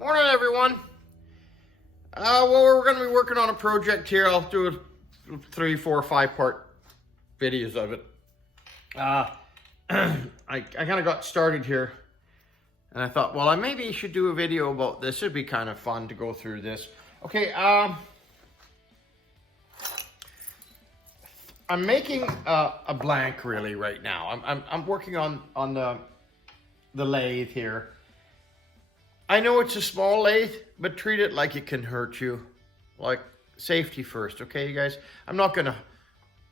Morning, everyone. Well, we're going to be working on a project here. I'll do a 3, 4, 5 part videos of it. I kind of got started here, and I thought, well, I maybe should do a video about this. It'd be kind of fun to go through this. Okay, I'm making a blank really right now. I'm working on the lathe here. I know it's a small lathe, but treat it like it can hurt you. Like, safety first, okay, you guys? I'm not gonna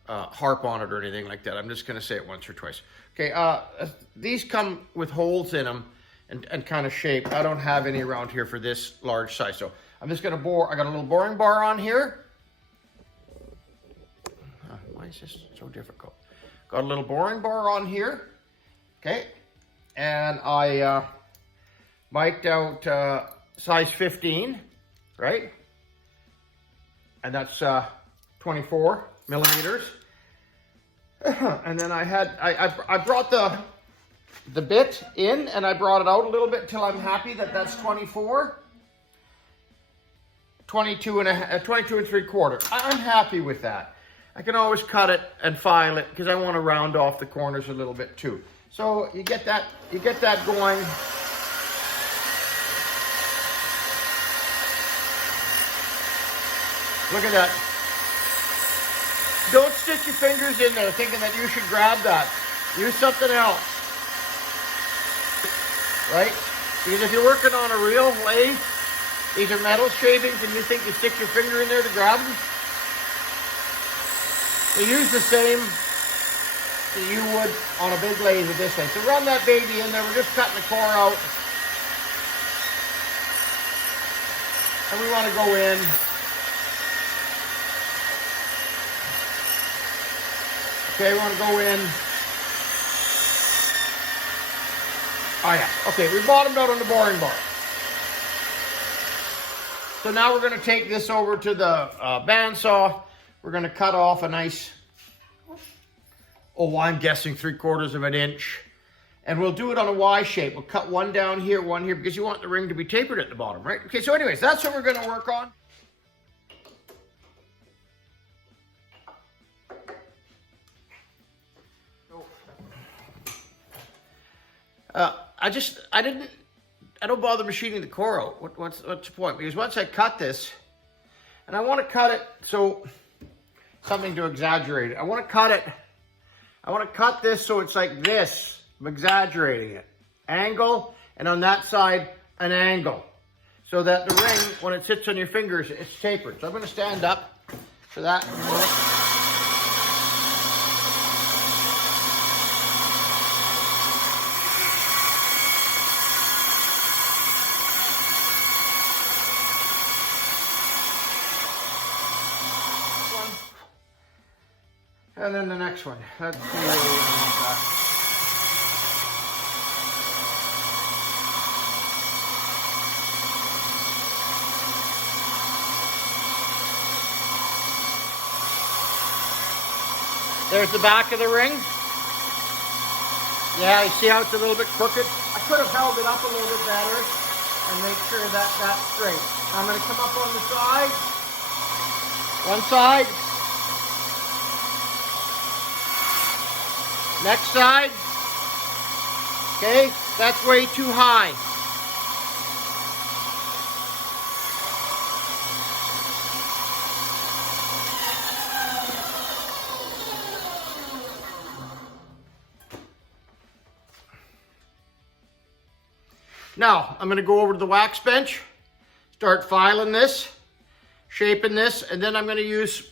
harp on it or anything like that. I'm just gonna say it once or twice. Okay, these come with holes in them and kind of shaped. I don't have any around here for this large size, so I'm just gonna bore. I got a little boring bar on here. Why is this so difficult? Got a little boring bar on here, okay, and I mic'd out size 15, right? And that's 24 millimeters. And then I brought the bit in and I brought it out a little bit until I'm happy that that's 24. 22 and 3/4. I'm happy with that. I can always cut it and file it because I want to round off the corners a little bit too. So you get that going. Look at that. Don't stick your fingers in there thinking that you should grab that. Use something else. Right? Because if you're working on a real lathe, these are metal shavings and you think you stick your finger in there to grab them, you use the same that you would on a big lathe with this thing. So run that baby in there. We're just cutting the core out. And we want to go in. Okay, we want to go in. Oh yeah, okay, we bottomed out on the boring bar. So now we're going to take this over to the bandsaw. We're going to cut off a nice, I'm guessing 3/4 of an inch. And we'll do it on a Y shape. We'll cut one down here, one here, because you want the ring to be tapered at the bottom, right? Okay, so anyways, that's what we're going to work on. I don't bother machining the core out. What's the point? Because once I cut this, and I want to cut it so, something to exaggerate it. I want to cut this so it's like this. I'm exaggerating it. Angle, and on that side, an angle. So that the ring, when it sits on your fingers, it's tapered. So I'm going to stand up for that. And then the next one. Let's see what we want that. There's the back of the ring. Yeah, you see how it's a little bit crooked? I could have held it up a little bit better and make sure that that's straight. I'm going to come up on the side. One side. Next side. Okay, that's way too high. Now, I'm going to go over to the wax bench, start filing this, shaping this, and then I'm going to use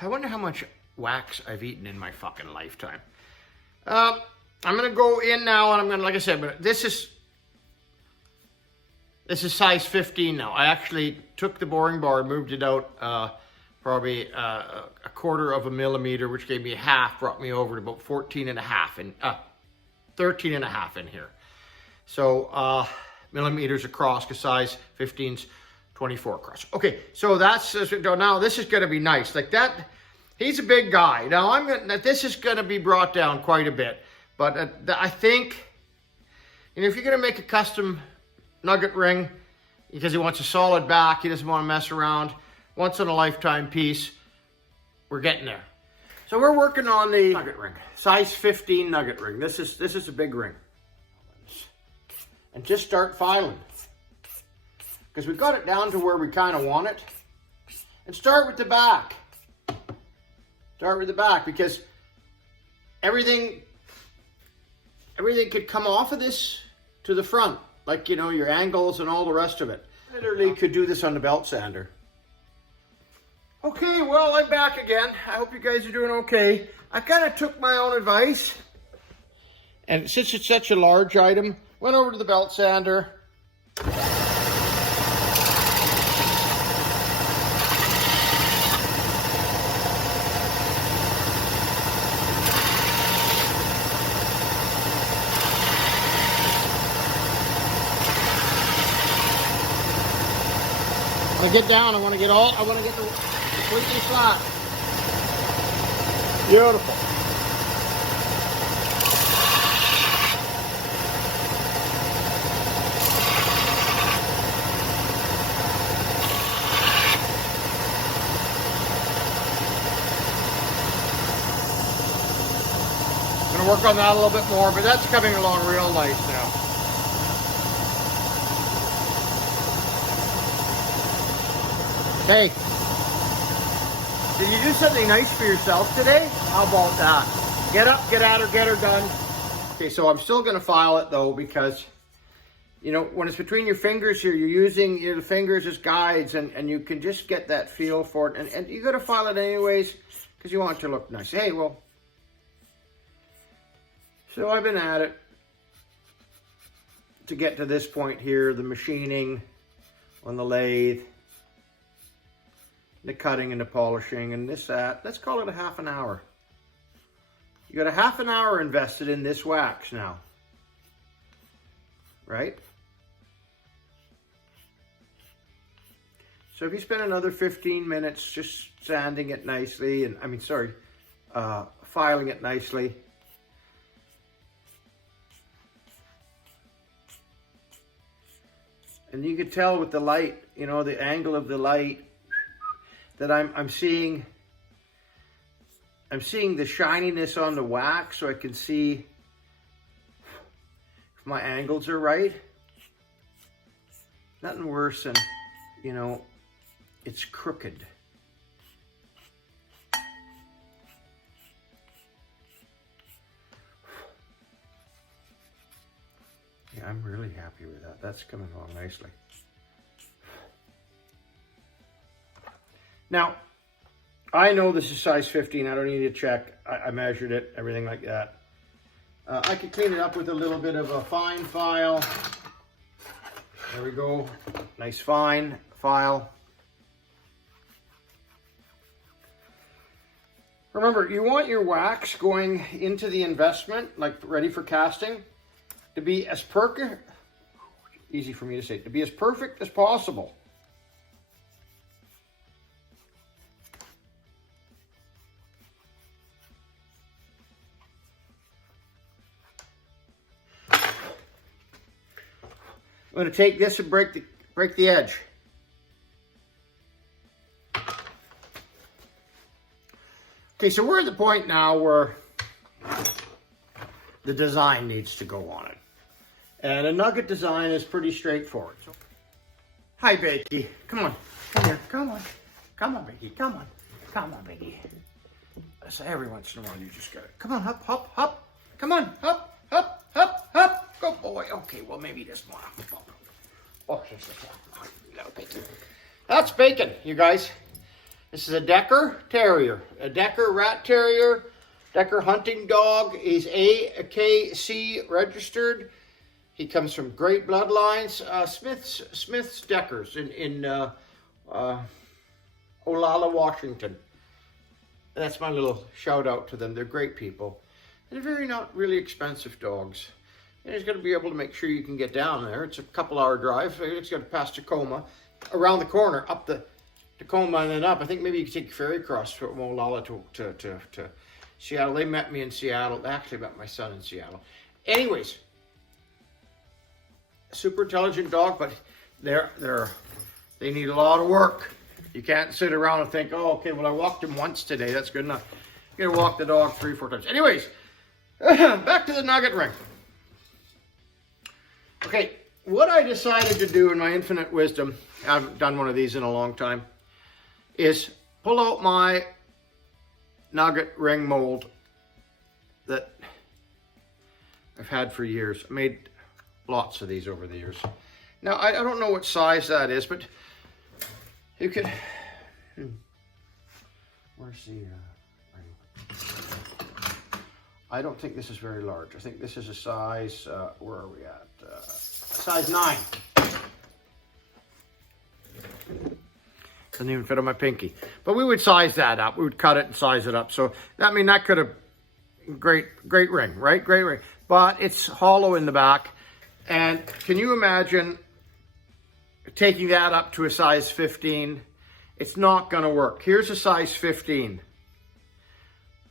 I wonder how much wax I've eaten in my fucking lifetime. I'm going to go in now, and I'm going to, like I said, but this is size 15 now. I actually took the boring bar, moved it out probably a 1/4 millimeter, which gave me half, brought me over to about 14.5 and 13.5 in here. So millimeters across, because size 15's 24 across. Okay, so that's, now this is going to be nice. Like that, he's a big guy. Now this is going to be brought down quite a bit. But I think, you know, if you're going to make a custom nugget ring, because he wants a solid back, he doesn't want to mess around, once in a lifetime piece, we're getting there. So we're working on the nugget ring, size 15 nugget ring. This is a big ring. And just start filing. Because we've got it down to where we kind of want it. And start with the back. Start with the back, because everything could come off of this to the front. Like, you know, your angles and all the rest of it. Literally could do this on the belt sander. Okay, well, I'm back again. I hope you guys are doing okay. I kind of took my own advice. And since it's such a large item, went over to the belt sander. I want to get down, I want to get the completely flat. Beautiful. I'm going to work on that a little bit more, but that's coming along real nice now. Hey, did you do something nice for yourself today? How about that? Get up, get at her, get her done. Okay, so I'm still going to file it though, because, you know, when it's between your fingers here, you're using your fingers as guides, and you can just get that feel for it. And you got to file it anyways, because you want it to look nice. Hey, well, so I've been at it to get to this point here, the machining on the lathe, the cutting and the polishing and this, that. Let's call it a half an hour. You got a half an hour invested in this wax now, right? So if you spend another 15 minutes just sanding it nicely, and filing it nicely. And you can tell with the light, you know, the angle of the light, that I'm seeing the shininess on the wax, so I can see if my angles are right. Nothing worse than, you know, it's crooked. Yeah, I'm really happy with that. That's coming along nicely. Now, I know this is size 15. I don't need to check. I measured it, everything like that. I could clean it up with a little bit of a fine file. There we go. Nice fine file. Remember, you want your wax going into the investment, like ready for casting, to be as perfect, easy for me to say, to be as perfect as possible. I'm going to take this and break the edge. Okay, so we're at the point now where the design needs to go on it. And a nugget design is pretty straightforward. So, hi, Biggy. Come on. Come here. Come on. Come on, Biggy. Come on. Come on, Biggy. So every once in a while you just got to, come on, hop, hop, hop. Come on, hop, hop, hop, hop. Go, boy. Okay, well, maybe this one. Oh, here's the little bacon. That's bacon, you guys. This is a Decker Terrier, a Decker Rat Terrier, Decker Hunting Dog. He's AKC registered. He comes from great bloodlines. Smith's Deckers in Olalla, Washington. And that's my little shout out to them. They're great people. And they're not really expensive dogs. And he's going to be able to make sure you can get down there. It's a couple-hour drive. It's got to pass Tacoma, around the corner, up the Tacoma and then up. I think maybe you could take a ferry across from Olalla to Seattle. They met me in Seattle. They actually met my son in Seattle. Anyways, super intelligent dog, but they need a lot of work. You can't sit around and think, oh, okay, well, I walked him once today. That's good enough. You gotta walk the dog 3-4 times. Anyways, back to the nugget ring. Okay, what I decided to do in my infinite wisdom, I haven't done one of these in a long time, is pull out my nugget ring mold that I've had for years. I made lots of these over the years. Now, I don't know what size that is, but you could... Where's the... I don't think this is very large. I think this is a size, where are we at? Size 9. Doesn't even fit on my pinky. But we would size that up. We would cut it and size it up. So, I mean, that could have, great ring, right? Great ring. But it's hollow in the back. And can you imagine taking that up to a size 15? It's not going to work. Here's a size 15.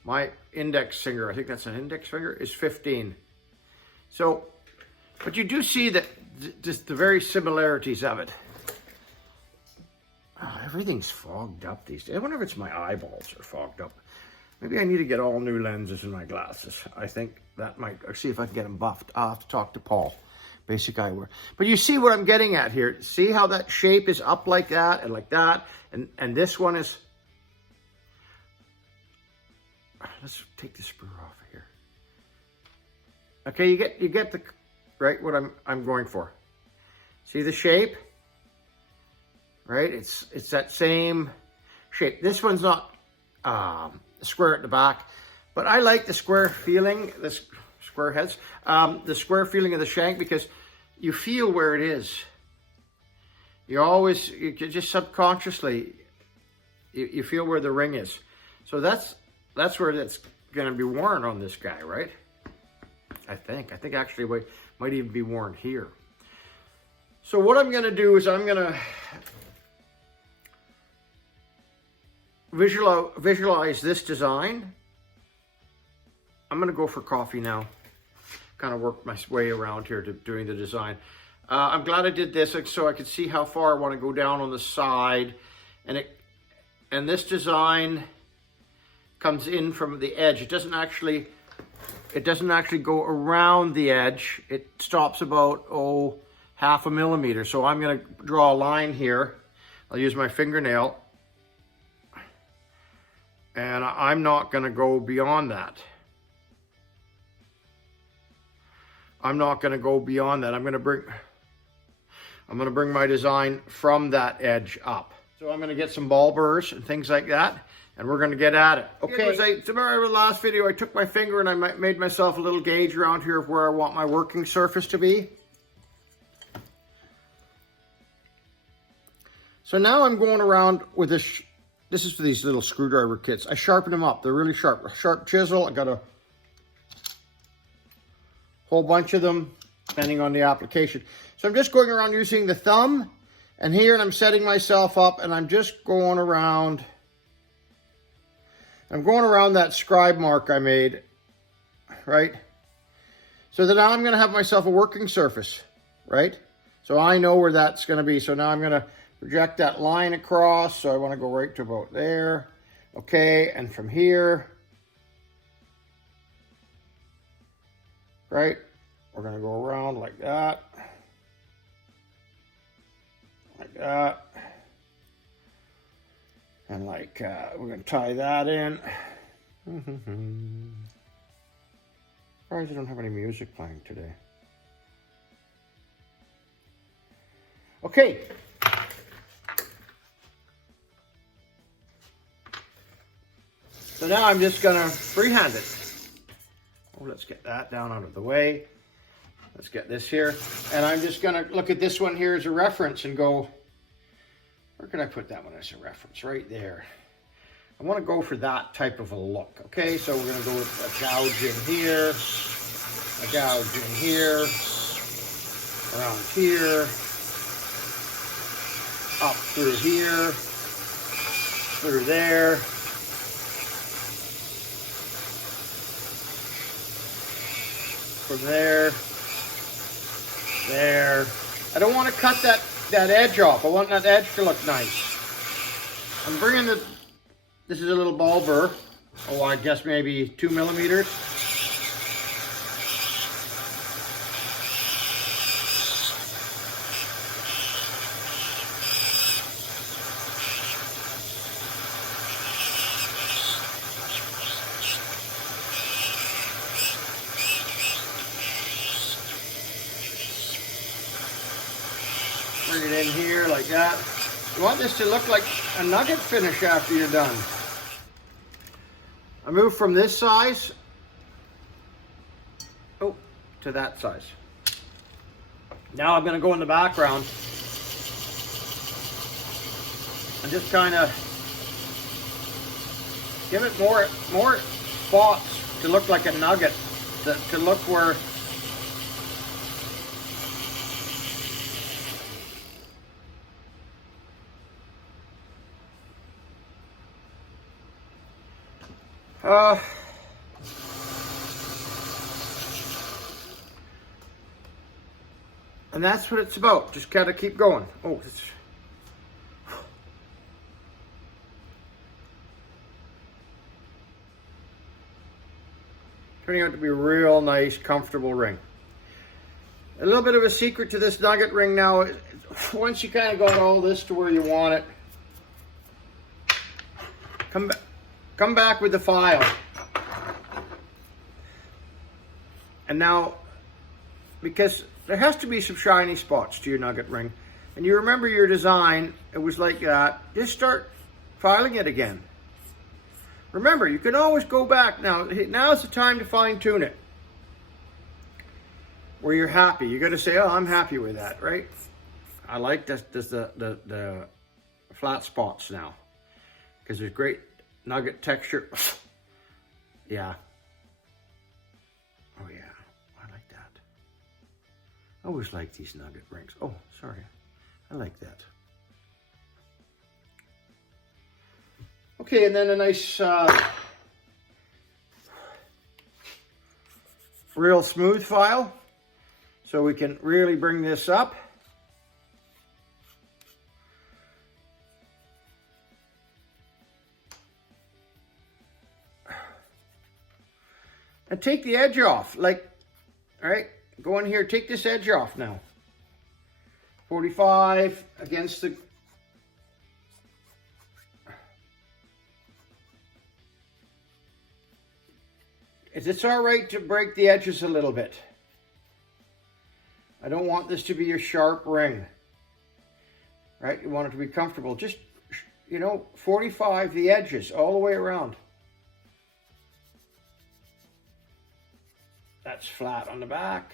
My index finger, I think that's an index finger, is 15. So, but you do see that just the very similarities of it. Oh, everything's fogged up these days. I wonder if it's my eyeballs are fogged up. Maybe I need to get all new lenses in my glasses. I think that might, or see if I can get them buffed. I'll have to talk to Paul, Basic Eyewear. But you see what I'm getting at here. See how that shape is up like that and like that? And this one is... Let's take the sprue off of here. Okay, you get the right what I'm going for. See the shape? Right? It's that same shape. This one's not square at the back, but I like the square feeling, the square heads, the square feeling of the shank, because you feel where it is. You just subconsciously, you feel where the ring is. So that's where it's going to be worn on this guy, right? I think actually it might even be worn here. So what I'm going to do is I'm going to visualize this design. I'm going to go for coffee now. Kind of work my way around here to doing the design. I'm glad I did this so I could see how far I want to go down on the side. And this design comes in from the edge. It doesn't actually go around the edge. It stops about, half a millimeter. So I'm going to draw a line here. I'll use my fingernail. And I'm not going to go beyond that. I'm not going to go beyond that. I'm going to bring my design from that edge up. So I'm going to get some ball burrs and things like that, and we're going to get at it. Okay, tomorrow, the last video, I took my finger and I made myself a little gauge around here of where I want my working surface to be. So now I'm going around with this. This is for these little screwdriver kits. I sharpen them up. They're really sharp. A sharp chisel. I got a whole bunch of them, depending on the application. So I'm just going around using the thumb, and here, and I'm setting myself up, and I'm just going around. I'm going around that scribe mark I made, right? So then now I'm going to have myself a working surface, right? So I know where that's going to be. So now I'm going to project that line across. So I want to go right to about there. Okay, and from here, right, we're going to go around like that. Like that. And like, we're going to tie that in. Surprised I don't have any music playing today. Okay. So now I'm just going to freehand it. Oh, let's get that down out of the way. Let's get this here. And I'm just going to look at this one here as a reference and go, where can I put that one as a reference? Right there. I want to go for that type of a look. Okay, so we're going to go with a gouge in here, a gouge in here, around here, up through here, through there, from there, there. I don't want to cut that edge off. I want that edge to look nice. I'm bringing this is a little ball burr. Oh, I guess maybe 2 millimeters. Bring it in here like that. You want this to look like a nugget finish after you're done. I move from this size, to that size. Now I'm going to go in the background and just kind of give it more spots to look like a nugget, to look where and that's what it's about. Just gotta keep going. Oh, it's turning out to be a real nice, comfortable ring. A little bit of a secret to this nugget ring now, once you kind of got all this to where you want it, come back with the file. And now, because there has to be some shiny spots to your nugget ring, and you remember your design, it was like that, just start filing it again. Remember, you can always go back. Now's the time to fine tune it. Where you're happy. You got to say, oh, I'm happy with that, right? I like the flat spots now, because there's great nugget texture. Yeah. Oh yeah, I like that. I always like these nugget rings. Oh, sorry. I like that. Okay, and then a nice real smooth file, so we can really bring this up. And take the edge off, like, all right, go in here, take this edge off now. 45 against the, it's all right to break the edges a little bit. I don't want this to be a sharp ring, right? You want it to be comfortable. Just, 45 the edges all the way around. That's flat on the back.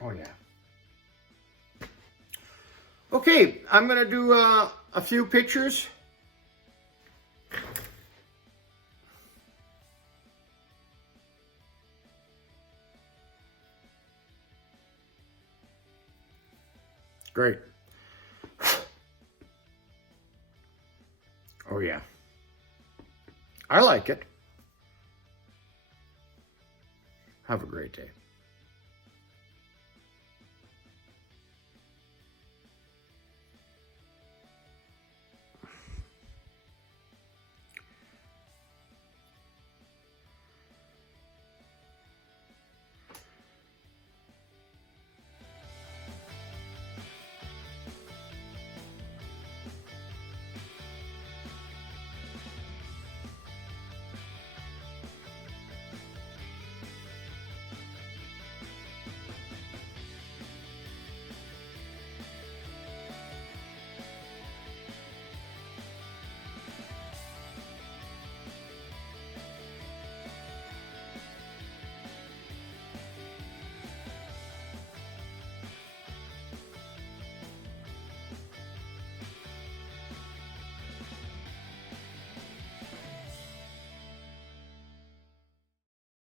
Oh yeah. Okay, I'm gonna do a few pictures. Great. Oh yeah. I like it. Have a great day.